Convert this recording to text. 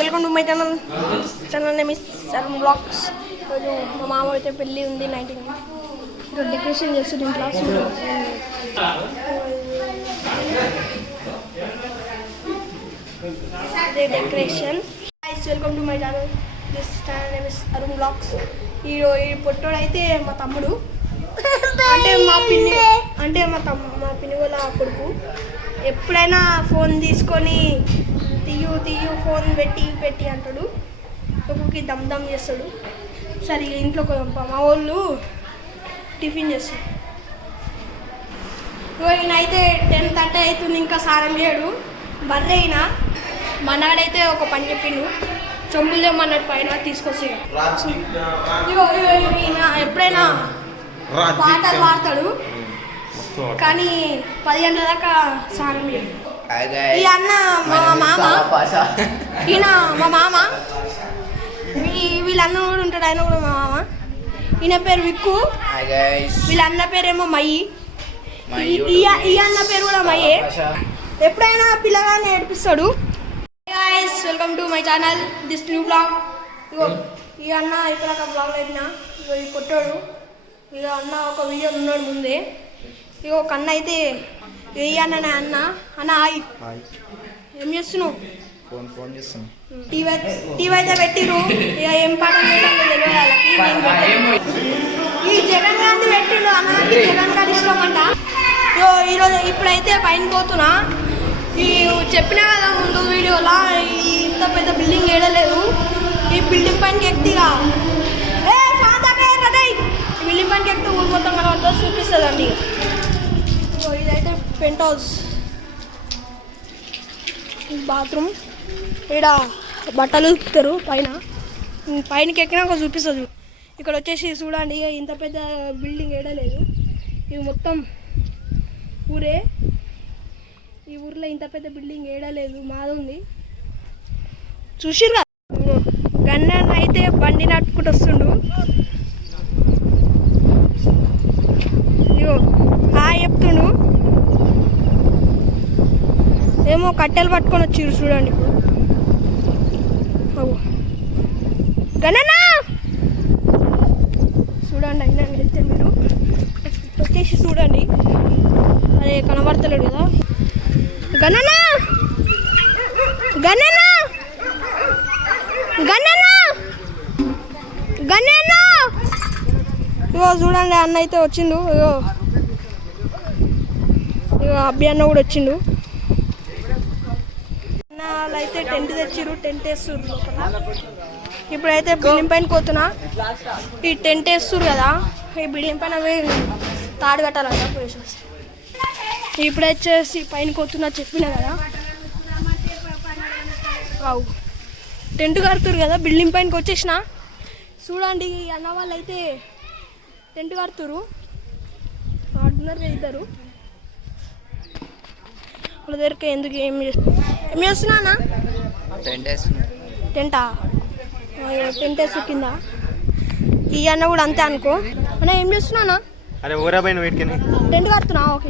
Welcome to my channel name is సర్మ్ blogs. ఈరోజు మా మామ అయితే పెళ్ళి ఉంది 19 డెకరేషన్ చేస్తుంది ఇంట్లో. అదే decoration. Welcome to my channel name is సర్మ్ బ్లాగ్స్. ఈ పొట్టోడు అయితే మా తమ్ముడు, అంటే మా పిన్ని వాళ్ళ కొడుకు. ఎప్పుడైనా ఫోన్ తీసుకొని తీయు ఫోన్ పెట్టి అంటాడు. ఒక్కొక్కకి దమ్ చేస్తాడు. సరే ఇంట్లో మా వాళ్ళు టిఫిన్ చేస్తాడు. ఈయన అయితే 10:30 అవుతుంది, ఇంకా స్నానం చేయడు. బర్రె అయినా మనగాడైతే ఒక పని చెప్పిండు, చెంబులు తెమ్మన్నట్టు పైన తీసుకొచ్చి ఈయన ఎప్పుడైనా పాటలు పాడతాడు, కానీ 10 గంటల దాకా స్నానం చేయడు. ఈ అన్న మా మామ, ఈయన మా మామ, వీళ్ళన్న కూడా ఉంటాడు, ఆయన కూడా మా మామ. ఈయన పేరు విక్కు, వీళ్ళ అన్న పేరేమో మయ్యి, ఈ అన్న పేరు కూడా మయ్యే. ఎప్పుడైనా పిల్లగానే ఏడిపిస్తాడు. Welcome to my channel this new blog. ఇగో ఈ అన్న ఇప్పుడు ఒక బ్లాగ్ అయినా, ఇగో ఈ కొట్టాడు. ఇక అన్న ఒక వీడియో ఉన్నాడు ముందే. ఇక ఒక అన్న అయితే ఏ అన్న అన్న ఏం చేస్తున్నావు? టీవీ అయితే పెట్టిరు. ఇక ఏం పాట తెలియదు. ఈ జగన్ గాంధీ పెట్టిండు అన్న, జగన్ గారి ఇష్టమంట. ఈరోజు ఇప్పుడైతే పైన పోతున్నా. ఈ చెప్పినా కదా ముందు వీడియోలా, ఇంత పెద్ద బిల్డింగ్ వేయలేదు. ఈ బిల్డింగ్ పైనకి ఎక్కిగా బిల్డింగ్ పైనకి ఎక్కితే ఊరు మొత్తం మనం అంతా చూపిస్తుంది అండి. ఇదైతే పెంట్ హౌస్, బాత్రూమ్. ఇక్కడ బట్టలు ఉతుకుతారు పైనకి ఎక్కినాక చూపిస్తుంది. ఇక్కడ వచ్చేసి చూడండి, ఇంత పెద్ద బిల్డింగ్ వేయలేదు. ఇది మొత్తం ఊరే. ఈ ఊర్లో ఇంత పెద్ద బిల్డింగ్ వేయలేదు, మాది ఉంది. చూసిర్రా, గన్న అయితే బండి నడుపుకుంటూ వస్తుండు. ఇగో చెప్తుండు, ఏమో కట్టెలు పట్టుకొని వచ్చిర్రు చూడండి. ఇప్పుడు గణనా చూడండి, అయినా వెళ్తే మీరు వచ్చేసి చూడండి. అరే కనబడతలేడు కదా. గణనా గణనా గణనా గణనా ఇగో చూడండి, అన్న అయితే వచ్చిండు. ఇగో అబ్బి అన్న కూడా వచ్చిండు. అన్న అయితే టెంట్ తెచ్చిర్రు, టెంట్ వేస్తుర్రు లోపల. ఇప్పుడైతే బిల్డింగ్ పైన పోతున్నా. ఈ టెంట్ వేస్తుర్రు కదా, ఈ బిల్డింగ్ పైన తాడు కట్టాలంట. పోయేసి ఇప్పుడు వచ్చేసి పైన పోతున్నా చెప్పిన కదా. అవు టెంట్ కడుతురు కదా, బిల్డింగ్ పైనకి వచ్చేసిన. చూడండి, అన్న వాళ్ళు అయితే టెంట్ కడుతురు. ఆడుతున్నారు ఇద్దరు. వాళ్ళ దగ్గరికి ఎందుకు ఏం చేస్తున్నా? టెంటా? టెంట్ వేసి కింద. ఈ అన్న కూడా అంతే అనుకో. అన్న ఏం చేస్తున్నా? టెంట్ కడుతున్నా. ఓకే.